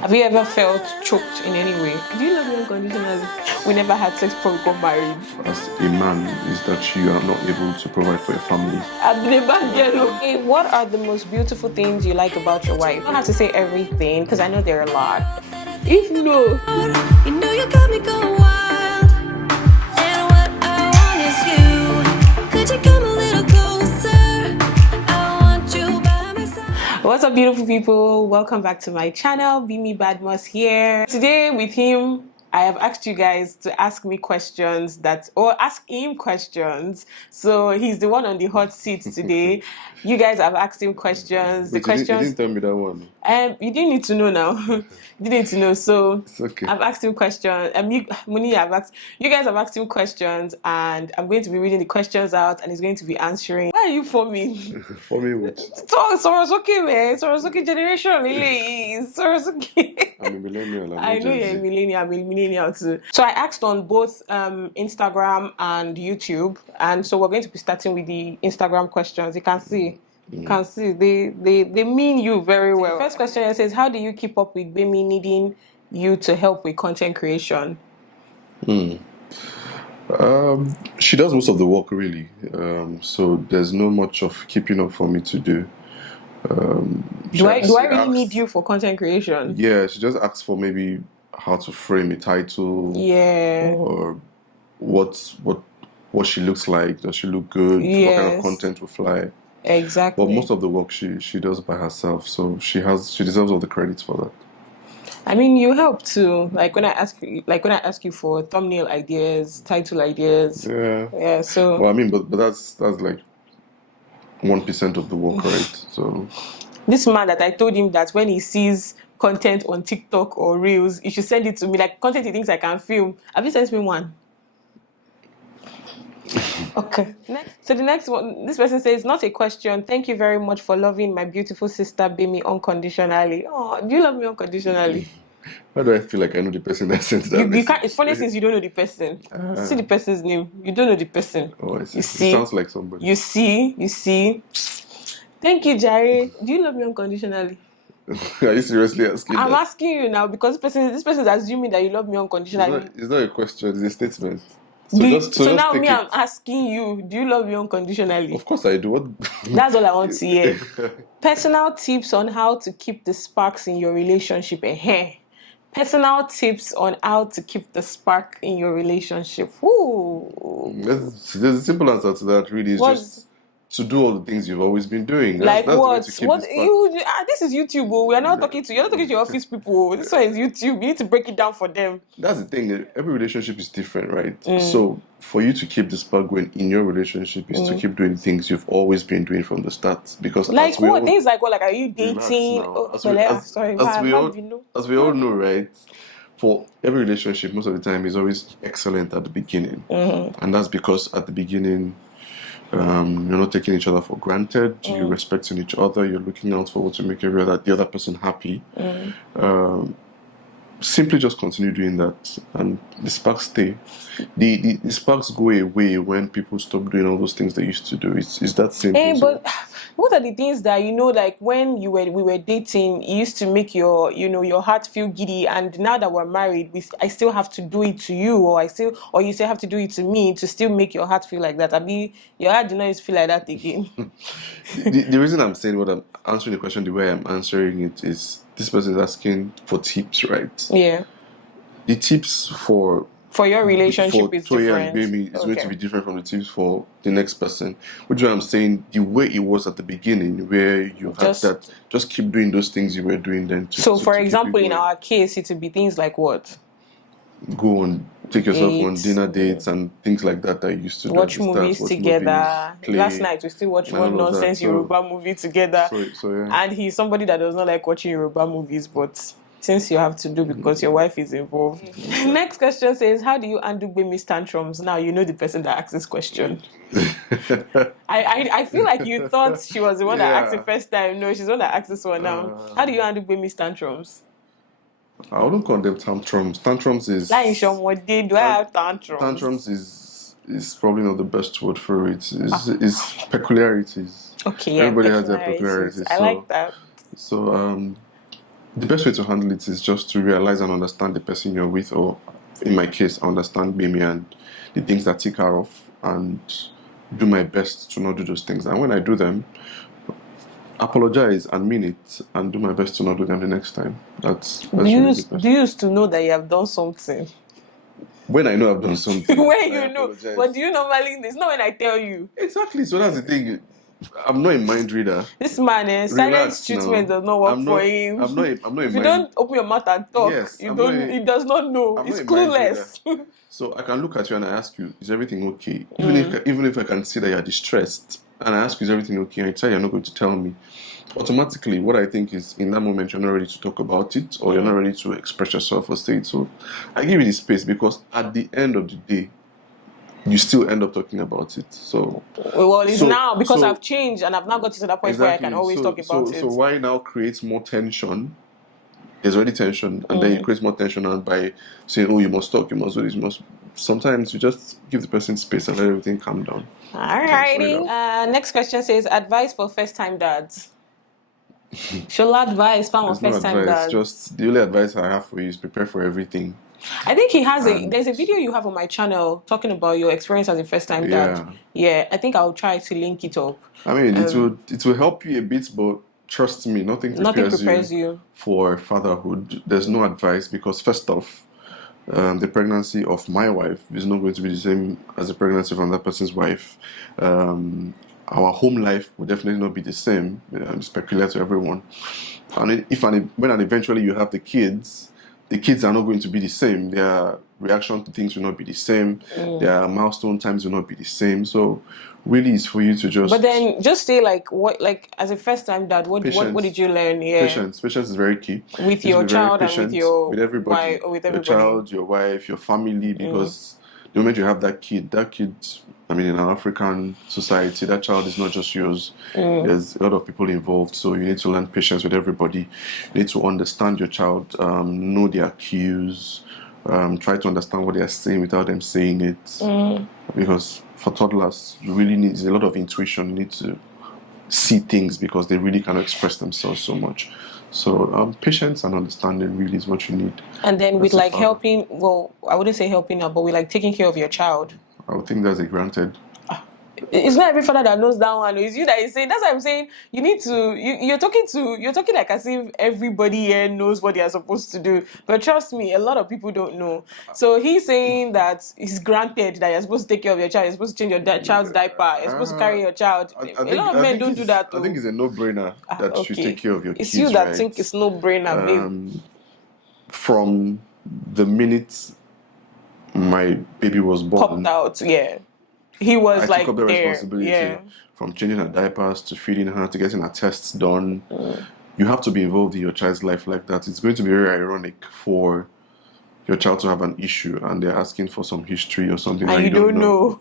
Have you ever felt choked in any way? Do you love me unconditionally? We never had sex before we got married. As a man, is that you are not able to provide for your family. I've been a bad girl. Okay, what are the most beautiful things you like about your wife? You don't have to say everything, because I know there are a lot. If no, you know you got me going wild, and what I want is you. Could you come a little closer? I want you by my side. what's up, beautiful people? Welcome back to my channel. Bemi Badmus here. Today with him, I have asked you guys to ask me questions or ask him questions. So he's the one on the hot seat today. You guys have asked him questions. Wait, you didn't tell me that one. You didn't need to know now. You didn't need to know. So It's okay. I've asked him questions. You guys have asked him questions, and I'm going to be reading the questions out, and he's going to be answering. Why are you forming? For me, which? Sorosoke, man. Sorosoke generation, really. Sorosoke. I'm a millennial. I know you're a millennial. I'm a millennial too. So I asked on both Instagram and YouTube, and so we're going to be starting with the Instagram questions. You can see. You can see they mean you very well. The first question says, how do you keep up with Gbemi needing you to help with content creation? She does most of the work, really. So there's no much of keeping up for me to do. Do I really need you for content creation? Yeah, she just asks for maybe how to frame a title. Yeah. Or what she looks like. Does she look good? Yes. What kind of content will fly? Exactly. But most of the work she does by herself, so she deserves all the credits for that. I mean, you help too. Like when I ask you for thumbnail ideas, title ideas. Yeah. Yeah. So. Well, I mean, but that's like 1% of the work, right? So. This man that I told him that when he sees content on TikTok or Reels, he should send it to me. Like content he thinks I can film. Have you sent me one? Okay. So the next one, this person says, not a question. Thank you very much for loving my beautiful sister Bemi unconditionally. Oh, do you love me unconditionally? Why do I feel like I know the person that sent that? You can't. It's funny since you don't know the person. See the person's name. You don't know the person. Oh, I see. You see, it sounds like somebody. You see. Thank you, Jare. Do you love me unconditionally? Are you seriously asking? I'm asking you now because this person is assuming that you love me unconditionally. It's not a question. It's a statement. So now me, I'm asking you, do you love me unconditionally? Of course I do. What? That's all I want to hear. Personal tips on how to keep the sparks in your relationship. Personal tips on how to keep the spark in your relationship. Ooh. There's a simple answer to that. Really, is just to do all the things you've always been doing. That's this is YouTube. We are not talking to you're not talking to your office people. This one is YouTube. You need to break it down for them. That's the thing. Every relationship is different, right? So for you to keep the spark going in your relationship is to keep doing things you've always been doing from the start. Because like what things like what? Like are you dating? As we all know, right? For every relationship, most of the time is always excellent at the beginning, and that's because at the beginning. You're not taking each other for granted. You're respecting each other. You're looking out for what to make the other person happy. Simply just continue doing that, and the sparks stay. The sparks go away when people stop doing all those things they used to do. It's that simple. But what are the things that like when we were dating, it used to make your heart feel giddy, and now that we're married, I still have to do it to you, or you still have to do it to me to still make your heart feel like that. I mean, your heart did not feel like that again. The reason I'm saying what I'm answering the question the way I'm answering it is this person is asking for tips, right? Yeah. The tips for your relationship is different. Gbemi is going to be different from the tips for the next person. Which is why I'm saying the way it was at the beginning, where you had that, just keep doing those things you were doing then. For example, in our case, it would be things like what? Go on, take yourself on dinner dates and things like that you used to watch movies together. Last night we still watched one nonsense Yoruba movie together. And he's somebody that does not like watching Yoruba movies, but since you have to do because your wife is involved. Next question says, how do you undo Gbemi's tantrums? Now you know the person that asked this question. I feel like you thought she was the one that asked the first time. No, she's the one that asked this one now. How do you undo Gbemi's tantrums? I wouldn't call them tantrums. Tantrums is... do I have tantrums? Tantrums is probably not the best word for it. It's peculiarities. Okay, yeah. Everybody has their peculiarities. I like that. So the best way to handle it is just to realize and understand the person you're with, or in my case, I understand Gbemi and the things that tick her off, and do my best to not do those things. And when I do them, apologize and mean it, and do my best to not do them the next time. That's do you used to know that you have done something? When I know I've done something. When you know. Apologize. But do you normally, it's not when I tell you. Exactly, so that's the thing. I'm not a mind reader. This man, silence treatment does not work for him. I'm not a if mind. You don't open your mouth and talk, yes, he does not know. It's clueless. So I can look at you and I ask you, is everything okay? Even if I can see that you're distressed, and I ask you, is everything okay? And you tell you're not going to tell me. Automatically, what I think is, in that moment, you're not ready to talk about it, or you're not ready to express yourself or say it. So I give you the space, because at the end of the day, you still end up talking about it. So now because I've changed and I've now got to that point where I can always talk about it. So why now create more tension? There's already tension, and then you create more tension, and by saying, "Oh, you must talk, you must do this, you must." Sometimes you just give the person space and let everything calm down. Alrighty. Next question says, advice for first-time dads. Shola advice for first-time dads. Just the only advice I have for you is prepare for everything. I think he has there's a video you have on my channel talking about your experience as a first-time dad. Yeah, I think I'll try to link it up. I mean, it will help you a bit, but trust me, nothing prepares you for fatherhood. There's no advice, because first off, the pregnancy of my wife is not going to be the same as the pregnancy of another person's wife. Our home life will definitely not be the same. It's peculiar to everyone. And when eventually you have the kids are not going to be the same. Their reaction to things will not be the same. Their milestone times will not be the same. So really, it's for you to just. But then, just say as a first-time dad, what did you learn? Yeah, patience is very key. With your child and with everybody, your child, your wife, your family, because the moment you have that kid. I mean, in an African society, that child is not just yours. There's a lot of people involved, so you need to learn patience with everybody. You need to understand your child, know their cues, try to understand what they are saying without them saying it. Because for toddlers, you really need a lot of intuition. You need to see things, because they really cannot express themselves so much. So patience and understanding really is what you need. And then with helping, I wouldn't say helping out, but with taking care of your child. I would think that's a granted. It's not every father that knows that one. It's you that is saying. That's what I'm saying. You need to. You're talking like as if everybody here knows what they are supposed to do. But trust me, a lot of people don't know. So he's saying that it's granted that you're supposed to take care of your child. You're supposed to change your child's diaper. You're supposed to carry your child. A lot of men don't do that. I think it's a no-brainer that you should take care of your kids. It's you that think it's no-brainer, babe. From the minute my baby was born, popped out, yeah. He was I took up the there, responsibility, from changing her diapers to feeding her to getting her tests done. You have to be involved in your child's life like that. It's going to be very ironic for your child to have an issue and they're asking for some history or something and that you don't know.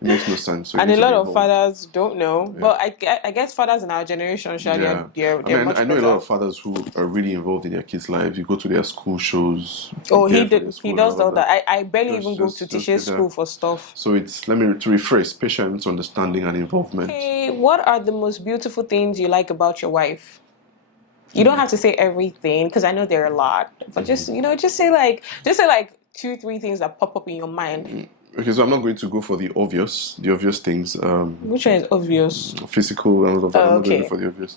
It makes no sense. So and a lot of fathers don't know. Yeah. But I guess fathers in our generation, they're much I know a lot of fathers who are really involved in their kids' lives. You go to their school shows. He does all that. I barely even go to teachers' school for stuff. So it's, to rephrase, patience, understanding, and involvement. Okay, what are the most beautiful things you like about your wife? You don't have to say everything, because I know there are a lot. But just say like 2-3 things that pop up in your mind. Okay, so I'm not going to go for the obvious things. Which one is obvious? Physical and all of that. I'm not going for the obvious.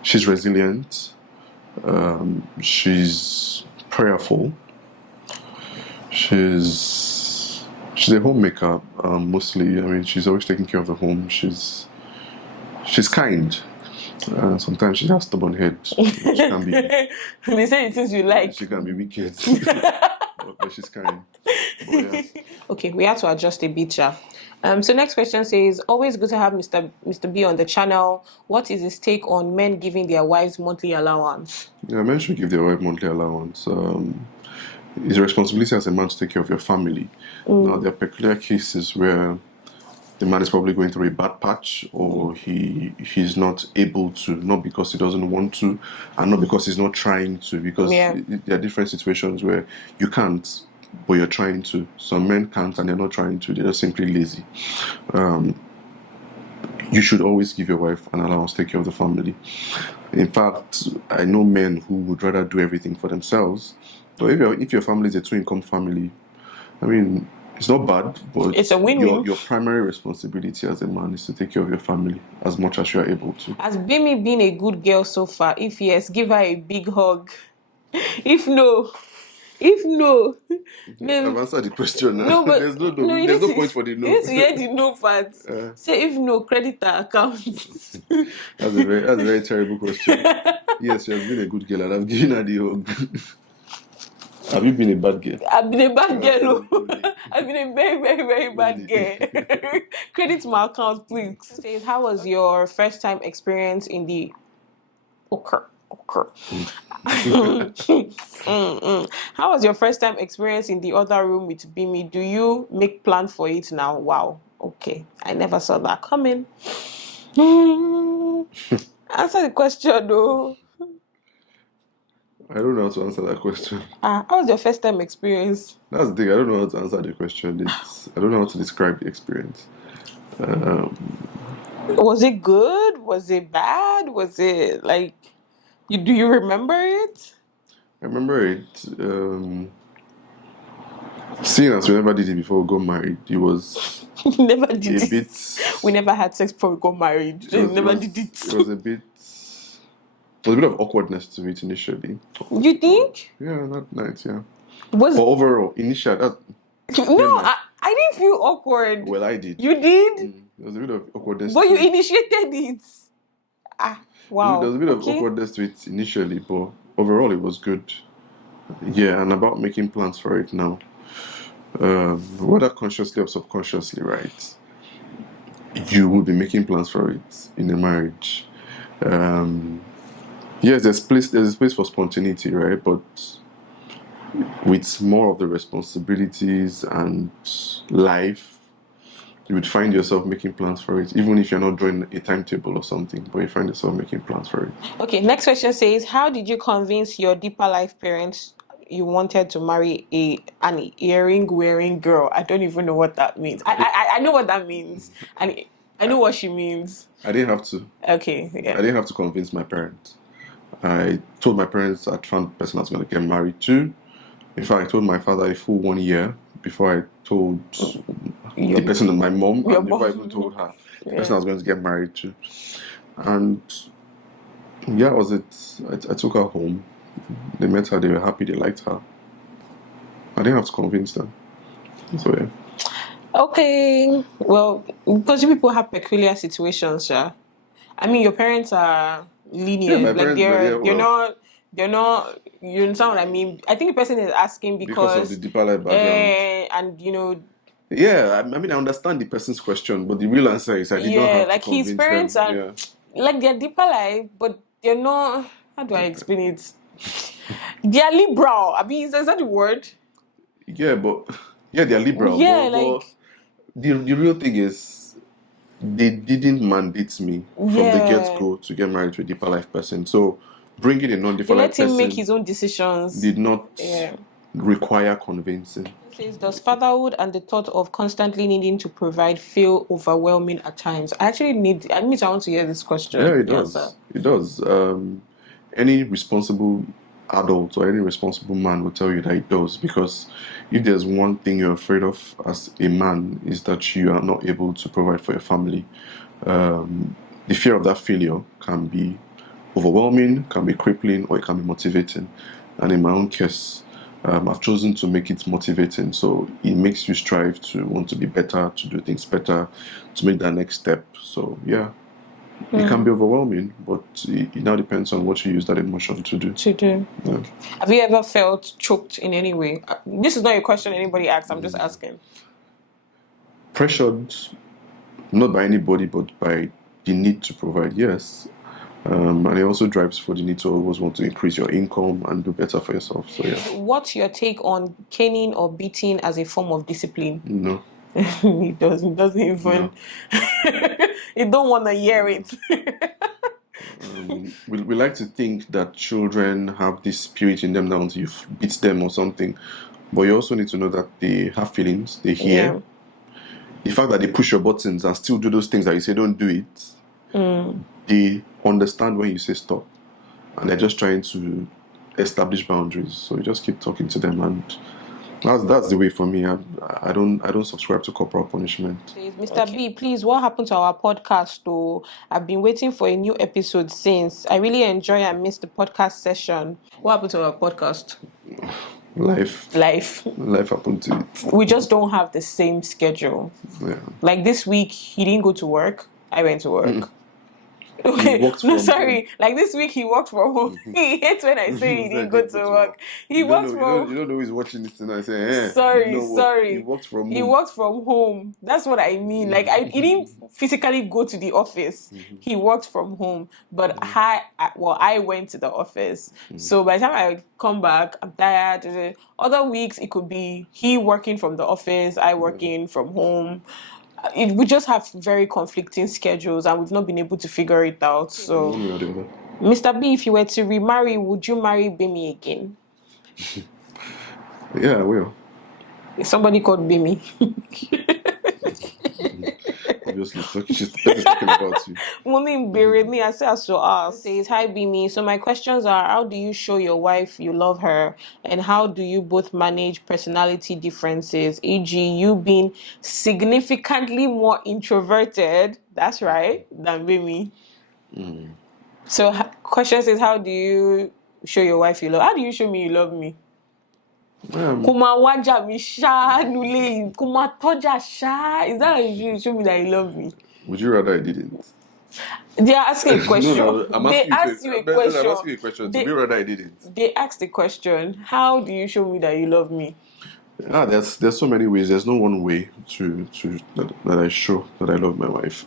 She's resilient. She's prayerful. She's a homemaker, mostly. I mean, she's always taking care of the home. She's kind. Sometimes she has stubborn head. She can be. They say it things you like. She can be wicked. But she's kind. Yeah. Okay, we have to adjust a bit, yeah. So next question says, always good to have Mr. B on the channel. What is his take on men giving their wives monthly allowance? Yeah, men should give their wife monthly allowance. It's a responsibility as a man to take care of your family. Now, there are peculiar cases where the man is probably going through a bad patch, or he's not able to, not because he doesn't want to, and not because he's not trying to, because there are different situations where you can't, but you're trying to. Some men can't and they're not trying to, they're just simply lazy. You should always give your wife an allowance to take care of the family. In fact, I know men who would rather do everything for themselves. So if your family is a two-income family, I mean, it's not bad, but it's a win-win. Your primary responsibility as a man is to take care of your family as much as you are able to. Has Gbemi been a good girl so far? If yes, give her a big hug. If no, then I've answered the question now. no, but there's no point for the no. You need to hear the no part. Say if no, credit her account. That's a very terrible question. Yes, she has been a good girl, and I've given her the hug. Have you been a bad girl? I've been a bad girl. I've been a very, very, very bad girl. Credit my account, please. Says, how was your first time experience in the How was your first time experience in the other room with Bemi? Do you make plan for it now? Wow. Okay. I never saw that coming. Answer the question though. I don't know how to answer that question. How was your first time experience? That's the thing. I don't know how to answer the question. I don't know how to describe the experience. Was it good? Was it bad? Was it like do you remember it? I remember it. Seeing as we never did it before we got married, it was never did it. We never had sex before we got married. Did it. It was a bit of awkwardness to it initially. You think? Yeah, that night, yeah. But overall, initially, no, I didn't feel awkward. Well, I did. You did? There was a bit of awkwardness. But you initiated it. Wow. There was a bit of awkwardness to it initially, but overall, it was good. Yeah, and about making plans for it now. Whether consciously or subconsciously, right? You will be making plans for it in a marriage. Yes, there's a place for spontaneity, right? But with more of the responsibilities and life, you would find yourself making plans for it, even if you're not drawing a timetable or something, but you find yourself making plans for it. Okay, next question says, how did you convince your deeper life parents you wanted to marry an earring-wearing girl? I don't even know what that means. I know what that means, and I know what she means. I didn't have to. Okay, yeah. I didn't have to convince my parents. I told my parents I'd found the person I was going to get married to. In fact, I told my father a full 1 year before I told the person and my mom, and before I even told her the person I was going to get married to. And yeah, that was it. I took her home. They met her, they were happy, they liked her. I didn't have to convince them. So yeah. Okay, well, because people have peculiar situations, yeah. I mean, your parents are lenient. Yeah, like they're not. You understand what I mean? I think the person is asking because of the deeper life background, and Yeah, I mean, I understand the person's question, but the real answer is I did not have like to convince his parents them. are like they're deeper life, but they're not. How do I explain it? They're liberal. I mean, is that the word? Yeah, but they're liberal. Yeah, but the real thing is, they didn't mandate me from the get-go to get married to a deeper life person. So bringing a non-deeper life person, let him make his own decisions. Did not require convincing. It says, does fatherhood and the thought of constantly needing to provide feel overwhelming at times? I want to hear this question. Yeah, it does. It does. Any responsible adult or any responsible man will tell you that it does, because if there's one thing you're afraid of as a man, is that you are not able to provide for your family. The fear of that failure can be overwhelming, can be crippling, or it can be motivating. And in my own case, I've chosen to make it motivating, so it makes you strive to want to be better, to do things better, to make that next step. So yeah, it can be overwhelming, but it now depends on what you use that emotion to do. Yeah. Have you ever felt choked in any way? This is not a question anybody asks, I'm just asking. Pressured, not by anybody, but by the need to provide, yes. And it also drives for the need to always want to increase your income and do better for yourself. So yeah. What's your take on caning or beating as a form of discipline? No. It doesn't even. You don't want to hear it. We like to think that children have this spirit in them now until you beat them or something, but you also need to know that they have feelings, they hear. The fact that they push your buttons and still do those things that you say don't do it, they understand when you say stop. and they're just trying to establish boundaries. So you just keep talking to them, and that's the way for me. I don't subscribe to corporal punishment. Mr. B, please, what happened to our podcast though? I've been waiting for a new episode since. I really enjoy and miss the podcast session. What happened to our podcast? Life happened to it. We just don't have the same schedule. Yeah. Like this week, he didn't go to work. I went to work. Okay, no, sorry. Like this week, he worked from home. He hates when I say he didn't go to work. He worked from. You don't know he's watching this and I say, sorry. He worked from home. He worked from home. That's what I mean. Like he didn't physically go to the office. He worked from home. But I went to the office. So by the time I come back, I'm tired. Other weeks it could be he working from the office, I working from home. We just have very conflicting schedules and we've not been able to figure it out. So, Mr. B, if you were to remarry, would you marry Bemi again? Yeah, I will. Somebody called Bemi. Obviously, she's talking about you. Mommy, bury me. I say I saw ask. Says, hi, Bemi. So my questions are, how do you show your wife you love her? And how do you both manage personality differences? E.g., you being significantly more introverted, that's right, than Bemi. So question says, how do you show your wife you love? How do you show me you love me? Kuma waja mi sha nule, kuma toja sha. Is that how you show me that you love me? Would you rather I didn't? They are asking a question. They asked you a question. I'm asking you a question. Would you rather I didn't? They asked the question. How do you show me that you love me? There's so many ways. There's no one way to that I show that I love my wife.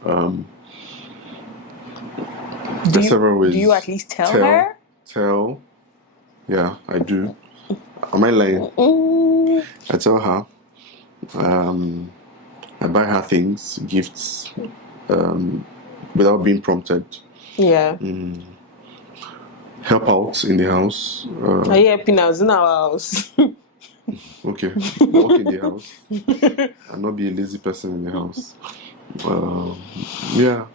There's several ways. Do you at least tell her? Tell. Yeah, I do. Am I lying? I tell her. I buy her things, gifts, without being prompted. Yeah. Help out in the house. Are you helping us in our house? Okay. Work in the house. And not be a lazy person in the house. Yeah.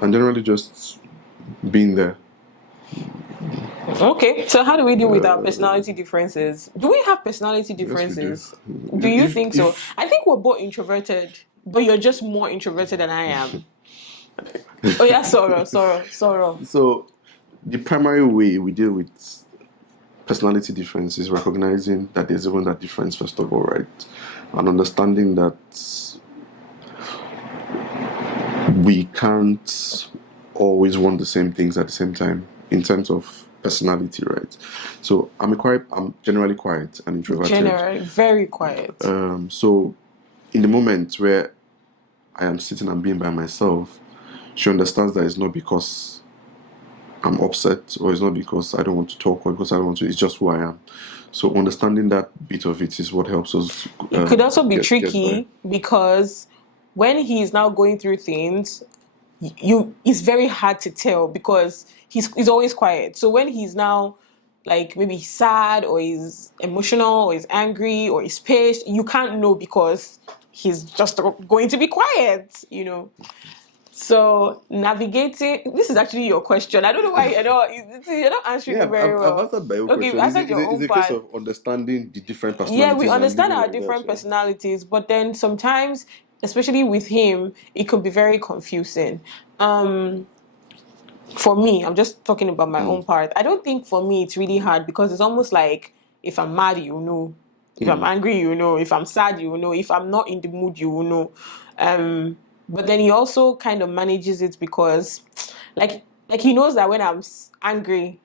And generally just being there. Okay, so how do we deal with our personality differences? Do we have personality differences? Yes, do you think so? I think we're both introverted, but you're just more introverted than I am. Oh yeah, sorrow. So the primary way we deal with personality difference is recognizing that there's even that difference, first of all, right? And understanding that we can't always want the same things at the same time in terms of personality, right? So I'm generally quiet and introverted. Generally, very quiet. So in the moment where I am sitting and being by myself, she understands that it's not because I'm upset or it's not because I don't want to talk or because I don't want to, it's just who I am. So understanding that bit of it is what helps us. It could also be tricky because when he's now going through things, it's very hard to tell because he's always quiet. So when he's now like maybe he's sad or he's emotional or he's angry or he's pissed, you can't know because he's just going to be quiet, you know. So navigating, this is actually your question. I don't know why you're not answering it very well. I've answered my own question. You've answered your own part. It's a case of understanding the different personalities. Yeah, we understand our different personalities, but then sometimes, especially with him, it could be very confusing. For me, I'm just talking about my own part. I don't think for me it's really hard because it's almost like if I'm mad, you know. If I'm angry, you know. If I'm sad, you know. If I'm not in the mood, you will know. But then he also kind of manages it because, like he knows that when I'm angry,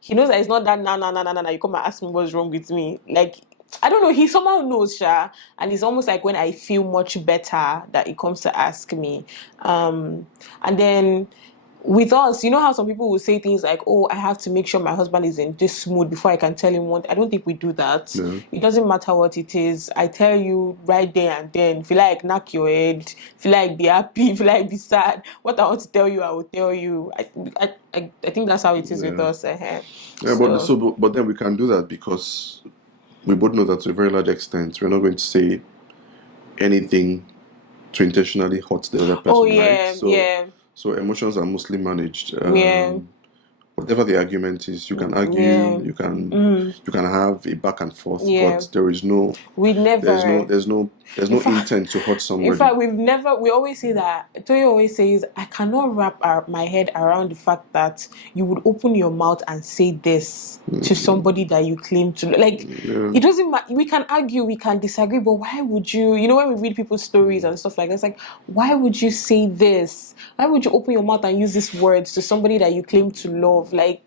he knows that it's not that nah. You come and ask me what's wrong with me. Like, I don't know. He somehow knows, Sha, and it's almost like when I feel much better that he comes to ask me. And then with us, you know how some people will say things like, "Oh, I have to make sure my husband is in this mood before I can tell him what." I don't think we do that. No. It doesn't matter what it is. I tell you right there and then. If you like, knock your head. If you like, be happy. If you like, be sad. What I want to tell you, I will tell you. I think that's how it is with us. Yeah, but then we can do that because we both know that to a very large extent we're not going to say anything to intentionally hurt the other person. Oh yeah, right? So emotions are mostly managed. When whatever the argument is, you can argue, Yeah. you can have a back and forth, Yeah. but there is no, we never, there's no intent to hurt somebody. in fact, we always say that, Toyo always says, I cannot wrap my head around the fact that you would open your mouth and say this to somebody that you claim to, like, it doesn't matter, we can argue, we can disagree, but why would you, when we read people's stories and stuff like that, it's like, why would you say this? Why would you open your mouth and use these words to somebody that you claim to love? Like,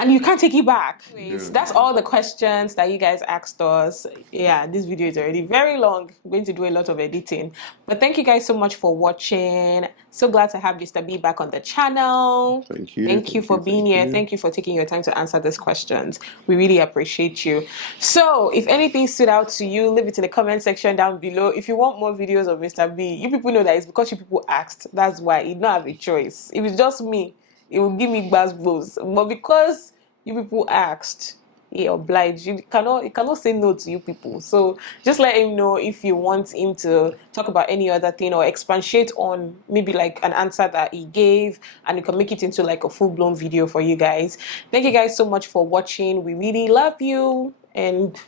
and you can't take it back. Anyways, that's all the questions that you guys asked us. Yeah, this video is already very long. I'm going to do a lot of editing. But thank you guys so much for watching. So glad to have Mr. B back on the channel. Thank you. Thank you for being here. Thank you for taking your time to answer these questions. We really appreciate you. So if anything stood out to you, leave it in the comment section down below. If you want more videos of Mr. B, you people know that it's because you people asked. That's why you don't have a choice. If it's just me, it will give me blows. But because you people asked, he obliged. You cannot say no to you people. So just let him know if you want him to talk about any other thing or expatiate on maybe like an answer that he gave, and you can make it into like a full-blown video for you guys. Thank you guys so much for watching. We really love you, and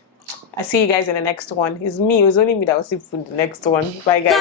I see you guys in the next one. It was only me that was in the next one. Bye guys.